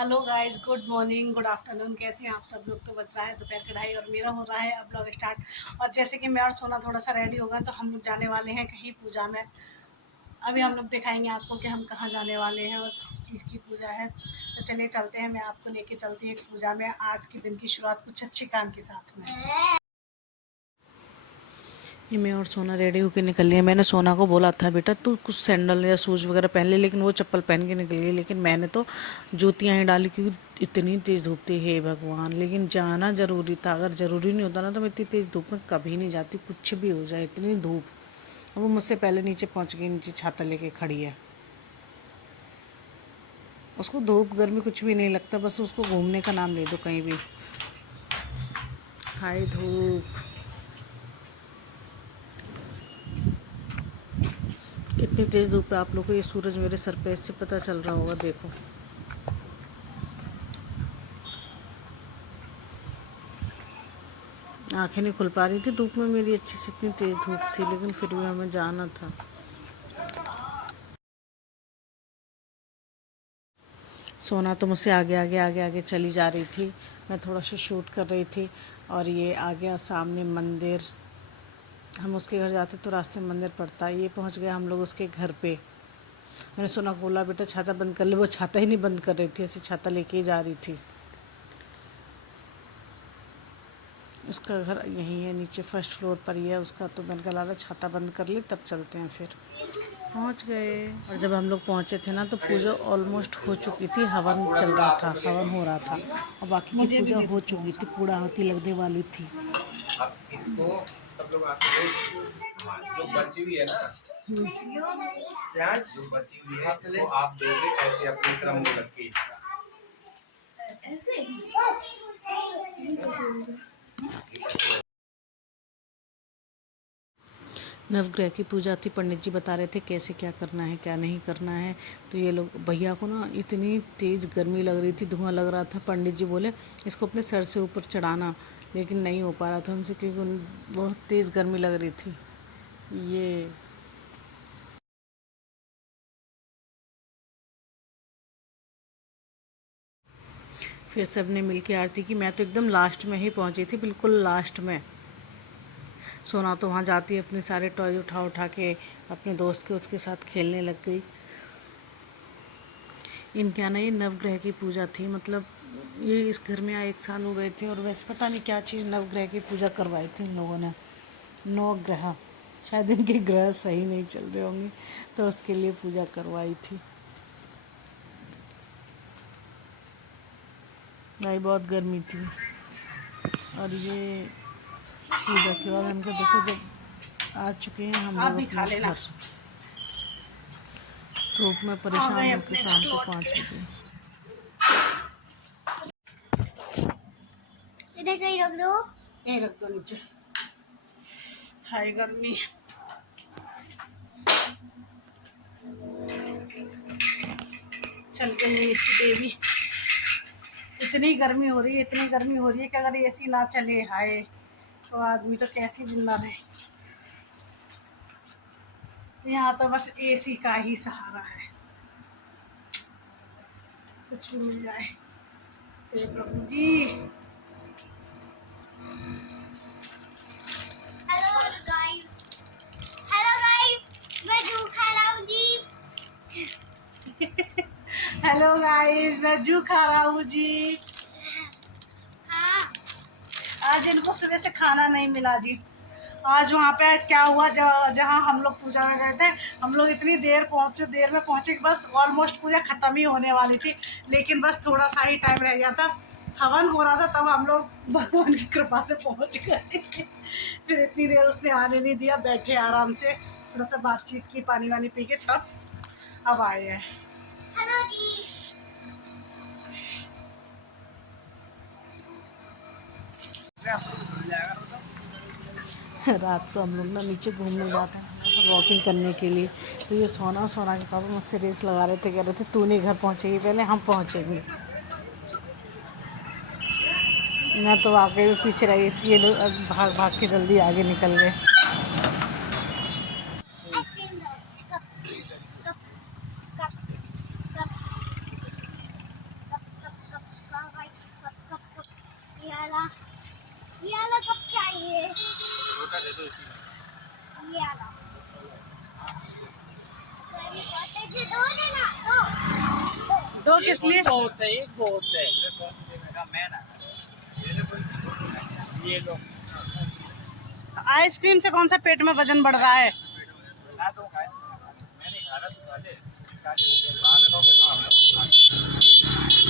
Hello guys, good morning, good afternoon. कैसे हैं आप सब लोग? तो बच रहा है दोपहर का 2:30 और मेरा हो रहा है अब ब्लॉग स्टार्ट। और जैसे कि मैं और सोना थोड़ा सा रेडी होगा तो हम लोग जाने वाले हैं कहीं पूजा में। अभी हम लोग दिखाएंगे आपको कि हम कहाँ जाने वाले हैं और किस चीज़ की पूजा है। तो चलिए चलते हैं, मैं आपको लेके चलती हूँ पूजा में। आज के दिन की शुरुआत कुछ अच्छे काम के साथ में। ये मैं और सोना रेडी होकर निकल लिया। मैंने सोना को बोला था बेटा तू कुछ सैंडल या शूज़ वगैरह पहन ले, लेकिन वो चप्पल पहन के निकल गई। लेकिन मैंने तो जूतियाँ ही डाली क्योंकि इतनी तेज़ धूप थी, हे भगवान। लेकिन जाना ज़रूरी था, अगर ज़रूरी नहीं होता ना तो मैं इतनी तेज़ धूप में कभी नहीं जाती, कुछ भी हो जाए इतनी धूप। अब वो मुझसे पहले नीचे पहुँच गई, नीचे छाता लेके खड़ी है। उसको धूप गर्मी कुछ भी नहीं लगता, बस उसको घूमने का नाम ले दो कहीं भी। हाय धूप, कितनी तेज़ धूप है। आप लोग को ये सूरज मेरे सर पे इससे पता चल रहा होगा, देखो। आंखें नहीं खुल पा रही थी धूप में मेरी अच्छी से, इतनी तेज़ धूप थी, लेकिन फिर भी हमें जाना था। सोना तो मुझसे आगे आगे आगे आगे चली जा रही थी, मैं थोड़ा सा शूट कर रही थी। और ये आ गया सामने मंदिर। हम उसके घर जाते तो रास्ते में मंदिर पड़ता है। ये पहुंच गए हम लोग उसके घर पे। मैंने सोना को बोला बेटा छाता बंद कर ले, वो छाता ही नहीं बंद कर रही थी, ऐसे छाता लेके ही जा रही थी। उसका घर यहीं है, नीचे फर्स्ट फ्लोर पर ही है उसका। तो मैंने कहा लाला छाता बंद कर ले तब चलते हैं। फिर पहुंच गए। और जब हम लोग पहुंचे थे ना तो पूजा ऑलमोस्ट हो चुकी थी, हवन चल रहा था, हवन हो रहा था और बाकी की पूजा हो चुकी थी, पूर्णाहुति लगने वाली थी। अब इसको सब लोग आके जो बची हुई है ना, प्याज जो बची हुई है इसको आप दोगे ऐसे अपने क्रम में रख के इसका ऐसे। नवग्रह की पूजा थी, पंडित जी बता रहे थे कैसे क्या करना है क्या नहीं करना है। तो ये लोग भैया को ना इतनी तेज़ गर्मी लग रही थी, धुआं लग रहा था। पंडित जी बोले इसको अपने सर से ऊपर चढ़ाना, लेकिन नहीं हो पा रहा था उनसे क्योंकि बहुत तेज़ गर्मी लग रही थी। ये फिर सब ने मिल के आरती की। मैं तो एकदम लास्ट में ही पहुंची थी, बिल्कुल लास्ट में। सोना तो वहाँ जाती है अपने सारे टॉय उठा उठा के अपने दोस्त के उसके साथ खेलने लग गई। इनके यहाँ ना ये नवग्रह की पूजा थी, मतलब ये इस घर में आए 1 साल हो गए थे और वैसे पता नहीं क्या चीज़ नवग्रह की पूजा करवाई थी इन लोगों ने। नवग्रह, शायद इनके ग्रह सही नहीं चल रहे होंगे तो उसके लिए पूजा करवाई थी। भाई बहुत गर्मी थी। और ये पूजा के बाद हमको देखो जब आ चुके हैं हम लोग अपने घर, धूप में परेशान होकर शाम को 5 बजे। इधर कहीं रख दो, यहीं रख दो नीचे, हाय गर्मी। चल गई एसी देवी। इतनी गर्मी हो रही है, इतनी गर्मी हो रही है कि अगर एसी ना चले हाय तो आदमी तो कैसे जिंदा रहे। यहाँ तो बस एसी का ही सहारा है, कुछ भी मिल जाए। हे प्रभु जी। हेलो गाइस, मैं जू खा रहा हूँ जी। हेलो गाइस, मैं जू खा रहा हूँ जी। हाँ, आज इनको सुबह से खाना नहीं मिला जी। आज वहाँ पे क्या हुआ, जहाँ हम लोग पूजा में गए थे, हम लोग इतनी देर में पहुँचे कि बस ऑलमोस्ट पूजा ख़त्म ही होने वाली थी, लेकिन बस थोड़ा सा ही टाइम रह गया था। हवन हो रहा था तब हम लोग भगवान की कृपा से पहुँच गए। फिर इतनी देर उसने आने नहीं दिया, बैठे आराम से थोड़ा सा बातचीत की, पानी वानी पी के तब अब आए हैं। हेलो जी। रात को हम लोग ना नीचे घूमने जाते हैं वॉकिंग करने के लिए। तो ये सोना के पापा मुझसे रेस लगा रहे थे, कह रहे थे तू नहीं घर पहुँचेगी पहले, हम पहुँचेंगे। मैं तो वाकई में पीछे रही थी, ये लोग भाग भाग के जल्दी आगे निकल गए। ये छोटा दे दो इसी में। ये वाला जी दो देना दो दो किस लिए? बहुत है, एक बहुत है। मैं ना ये लो। आइसक्रीम से कौन सा पेट में वजन बढ़ रहा है? खा दो, मैं नहीं खा रहा, तू खा ले। खा ले, खा ले, खा ले।